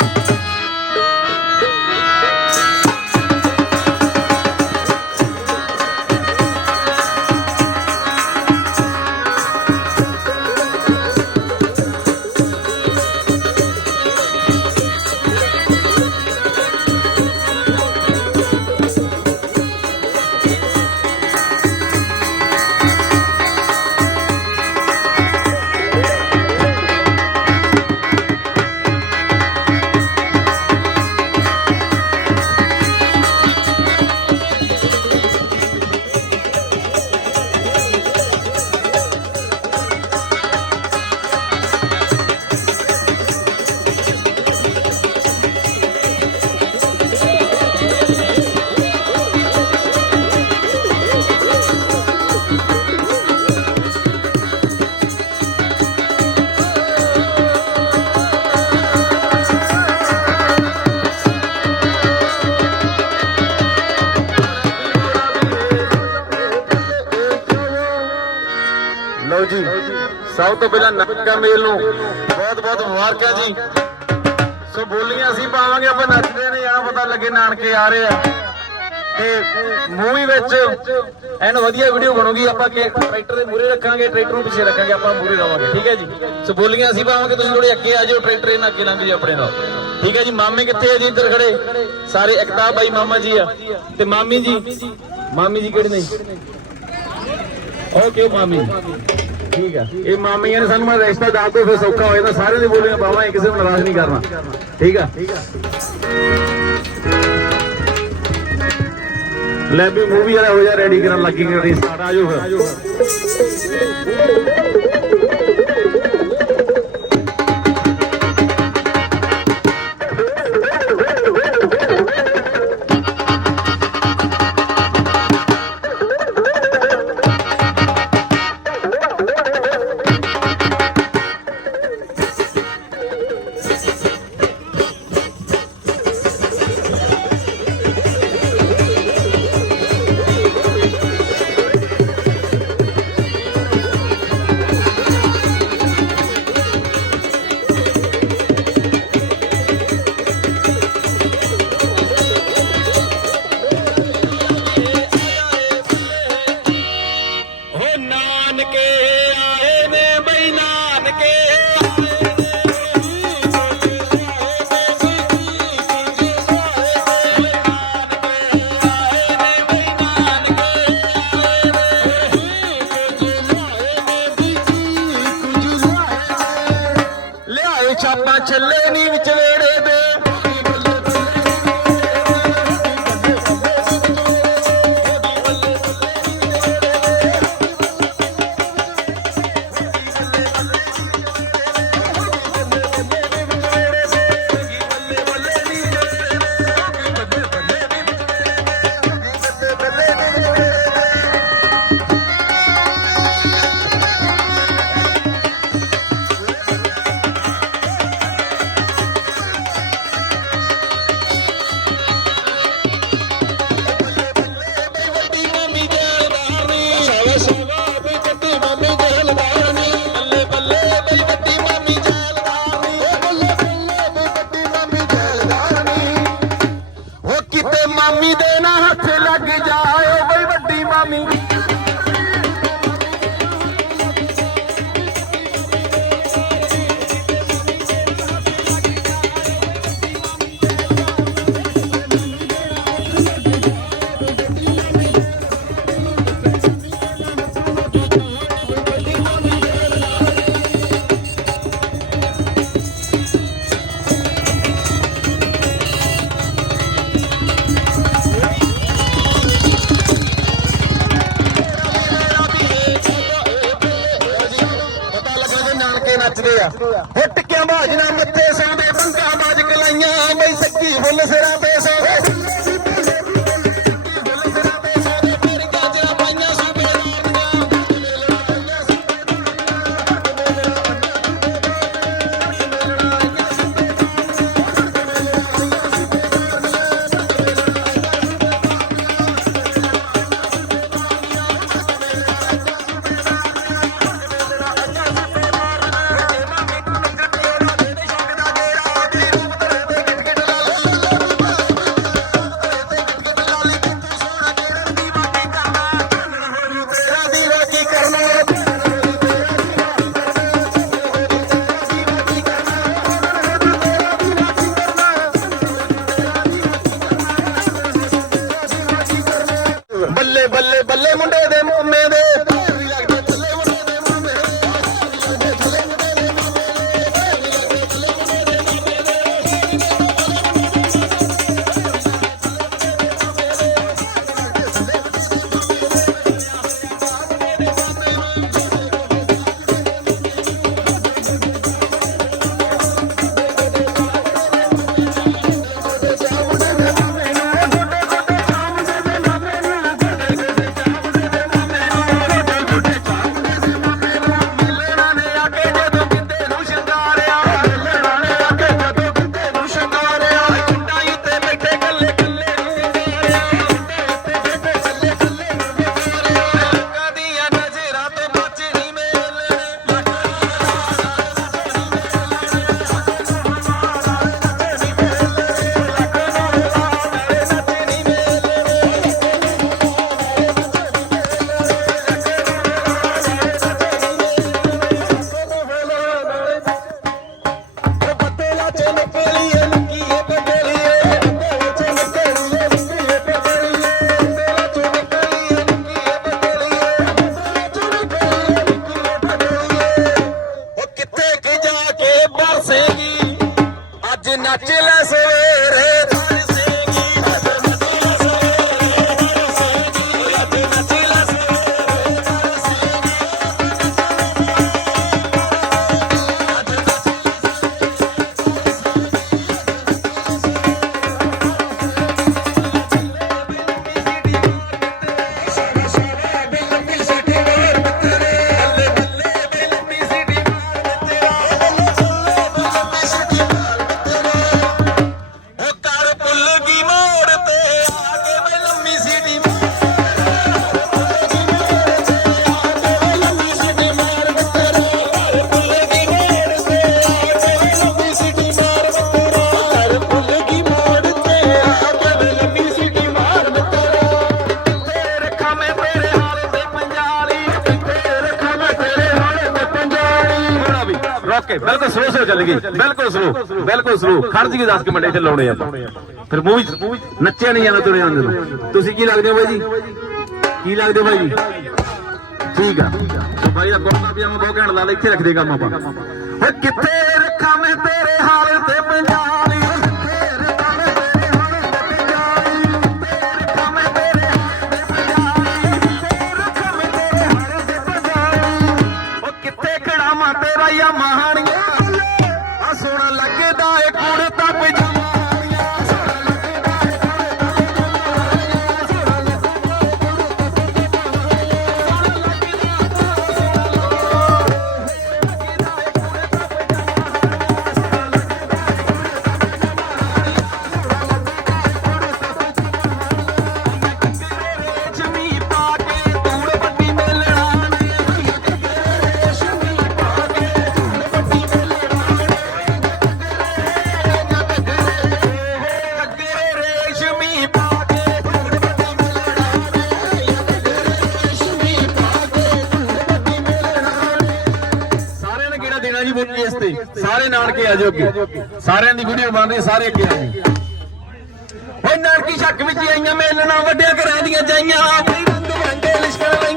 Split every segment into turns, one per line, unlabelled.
Thank you. ਲਓ ਜੀ। ਸਭ ਤੋਂ ਪਹਿਲਾਂ ਨਾਨਕਾ ਮੇਲ ਨੂੰ। ਬਹੁਤ ਬਹੁਤ ਮੁਬਾਰਕਾਂ ਜੀ। ਸੋ ਬੋਲੀਆਂ ਅਸੀਂ ਪਾਵਾਂਗੇ, ਆਪਾਂ ਨੱਚਦੇ ਨੇ ਆ ਪਤਾ ਲੱਗੇ ਨਾਨਕੇ ਆ ਰਹੇ ਆ। ਤੇ ਮੂਵੀ ਵਿੱਚ ਐਨ ਵਧੀਆ ਵੀਡੀਓ ਬਣੂਗੀ, ਆਪਾਂ ਕਿ ਟਰੈਕਟਰ ਦੇ ਮੂਰੇ ਰੱਖਾਂਗੇ, ਟਰੈਕਟਰ ਨੂੰ ਪਿੱਛੇ ਰੱਖਾਂਗੇ, ਆਪਾਂ ਮੂਰੇ ਰਵਾਂਗੇ ਠੀਕ ਹੈ ਜੀ? ਸੋ ਬੋਲੀਆਂ ਅਸੀਂ ਪਾਵਾਂਗੇ, ਤੁਸੀਂ ਥੋੜੇ ਅੱਗੇ ਆ ਜਾਓ, ਟਰੈਕਟਰ ਇਹਨਾਂ ਅੱਗੇ ਲੰਘ ਜਾਓ ਆਪਣੇ ਨਾਲ। ਠੀਕ ਹੈ ਜੀ, ਮਾਮੇ ਕਿੱਥੇ ਆ ਜੀ ਇੱਧਰ ਖੜੇ? ਸਾਰੇ ਇਕਤਾਬ ਬਾਈ ਮਾਮਾ ਜੀ ਆ। ਤੇ ਮਾਮੀ ਜੀ? ਮਾਮੀ ਜੀ ਕਿਹੜੇ ਨੇ? ਓਕੇ ਮਾਮੀ? ਠੀਕ ਆ। ਇਹ ਮਾਮੀਆਂ ਨੇ ਸਾਨੂੰ ਮੈਂ ਰਿਸ਼ਤਾ ਦੱਸ ਦੋ ਫਿਰ ਸੌਖਾ ਹੋ ਜਾਂਦਾ। ਸਾਰਿਆਂ ਦੀ ਬੋਲੀਆਂ ਪਾਵਾਂਗੇ ਕਿਸੇ ਨੂੰ ਨਾਰਾਜ਼ ਨਹੀਂ ਕਰਨਾ। ਠੀਕ ਆ? ਲੈ ਵੀ ਮੂਵੀ ਵਾਲਾ ਹੋ ਜਾ ਰੈਡੀ ਕਰਨ ਲੱਗੀ ਕਰੀ ਸਟਾਰਟ ਆ ਫਿਰ ਛੱਲੇ ਨੀ ਵਿਚਲੇ ਨਾਨਕੇ ਹੋ ਟਿੱਕਿਆਂ ਬਾਜਣਾ ਮੱਥੇ ਸੌਂਦੇ ਬੰਗਾ ਬਾਜ ਕਲਾਈਆਂ ਬਈ ਸੱਚੀ ਫੁੱਲ ਸਿਰਾਂ ਤੇ ਸੌਂਦੇ।
ਓਕੇ ਬਿਲਕੁਲ ਸਲੋ ਸਲੋ ਚੱਲੇਗੀ ਬਿਲਕੁਲ ਸਲੋ ਬਿਲਕੁਲ ਸਲੋ। ਖੜ ਜੀ 10 ਕਿ ਮਿੰਟ ਇੱਥੇ ਲਾਉਣੇ ਆ ਫਿਰ ਮੂਵੀ ਨੱਚਿਆ ਨਹੀਂ ਜਾਂਦਾ ਤੁਰੇ ਆਉਂਦੇ ਤੁਸੀਂ ਕੀ ਲੱਗਦੇ ਹੋ ਬਾਈ ਜੀ? ਕੀ ਲੱਗਦੇ ਹੋ ਬਾਈ ਜੀ? ਠੀਕ ਆ। ਬਾਈ ਦਾ ਕੁੜਤਾ ਵੀ ਆਮ ਬਹੁਤ ਲਾ ਲੈ ਇੱਥੇ ਰੱਖ ਕੰਮ ਆਪਾਂ।
ਓਏ ਕਿੱਥੇ ਰੱਖਾਂ ਮੈਂ ਤੇਰੇ ਹੱਥ ਅੱਗੇ
ਸਾਰਿਆਂ ਦੀ ਵੀਡੀਓ ਬਣ ਰਹੀ, ਸਾਰੇ ਅੱਗੇ ਆਓ
ਓਏ, ਨਾਨਕੀ ਸ਼ੱਕ ਵਿੱਚ ਆਈਆਂ ਮੇਲਣਾ ਵੱਡਿਆ ਘਰਾਂ ਦੀਆਂ ਜਾਈਆਂ ਆਪਣੀ ਰੰਗ ਰੰਗੇ ਲਿਸ਼ਕਣ ਲਈ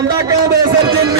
i'm Kanda kanda, sir, Jimmy.